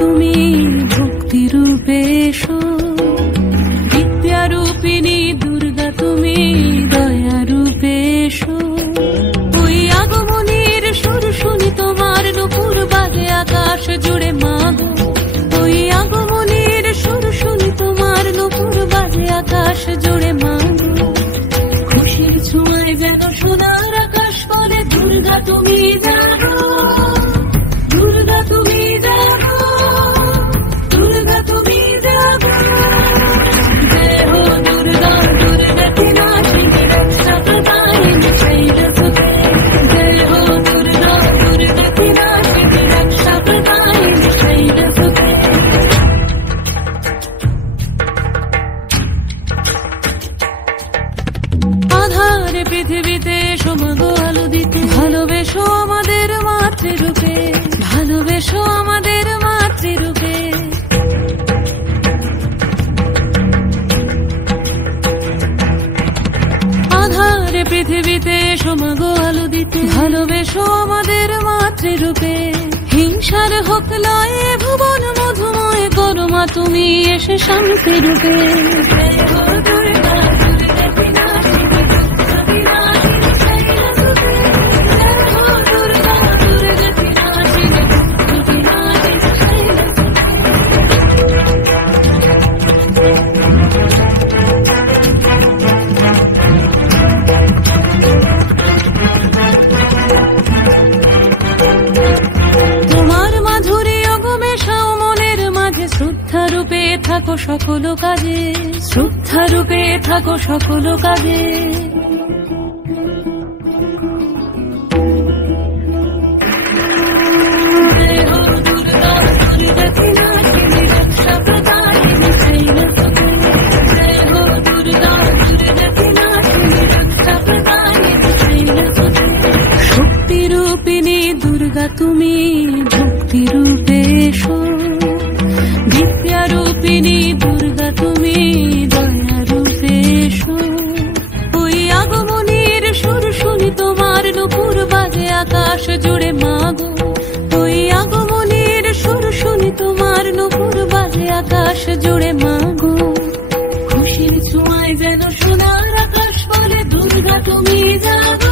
তুমি ভক্তি রূপে এসো, বিদ্যা রূপিণী দুর্গা তুমি দয়া রূপে এসো। ওই আগমনের সুর শুনি তোমার নুপুর বাজে আকাশ জুড়ে মাগো, ওই আগমনের সুর শুনি তোমার নুপুর বাজে আকাশ জুড়ে মাগো। খুশির ছোঁয়ায় যেন সোনার আকাশ বলে দুর্গা তুমি জাগো, দুর্গা তুমি জাগো, দুর্গা তুমি জাগো। জয় হো দুর্গা, দুর্গা বিনাশিনী রক্ষা প্রদায়িনী শৈলসুতে। জয় হো দুর্গা, দুর্গা বিনাশিনী রক্ষা প্রদায়িনী শৈলসুতে। আধার পৃথিবীতে সমাগো আলো দিতে, ভালোবেসো আমাদের মাতৃরূপে, ভালোবেসো আমাদের মাতৃরূপে। আধার পৃথিবীতে সমাগো আলো দিতে, ভালোবেসো আমাদের মাতৃরূপে। হিংসার হোক লয়ে ভুবন মধুময় করো মা তুমি এসে শান্তি রূপে। তোমার মাধুরী অগমেশাও মনের মাঝে, শ্রদ্ধা রূপে থাকো সকল কাজে, শ্রদ্ধা রূপে থাকো সকল কাজে। শক্তি রূপিণী দুর্গা তুমি ভক্তি রূপে এসো, বিদ্যা রূপিণী দুর্গা তুমি দয়া রূপে এসো। ওই আগমনের সুর শুনি তোমার নুপুর বাজে আকাশ জুড়ে মাগো, ওই আগমনের সুর শুনি তোমার নুপুর বাজে আকাশ জুড়ে মাগো। খুশির ছোঁয়ায় যেন সোনার আকাশ বলে দুর্গা তুমি জাগো,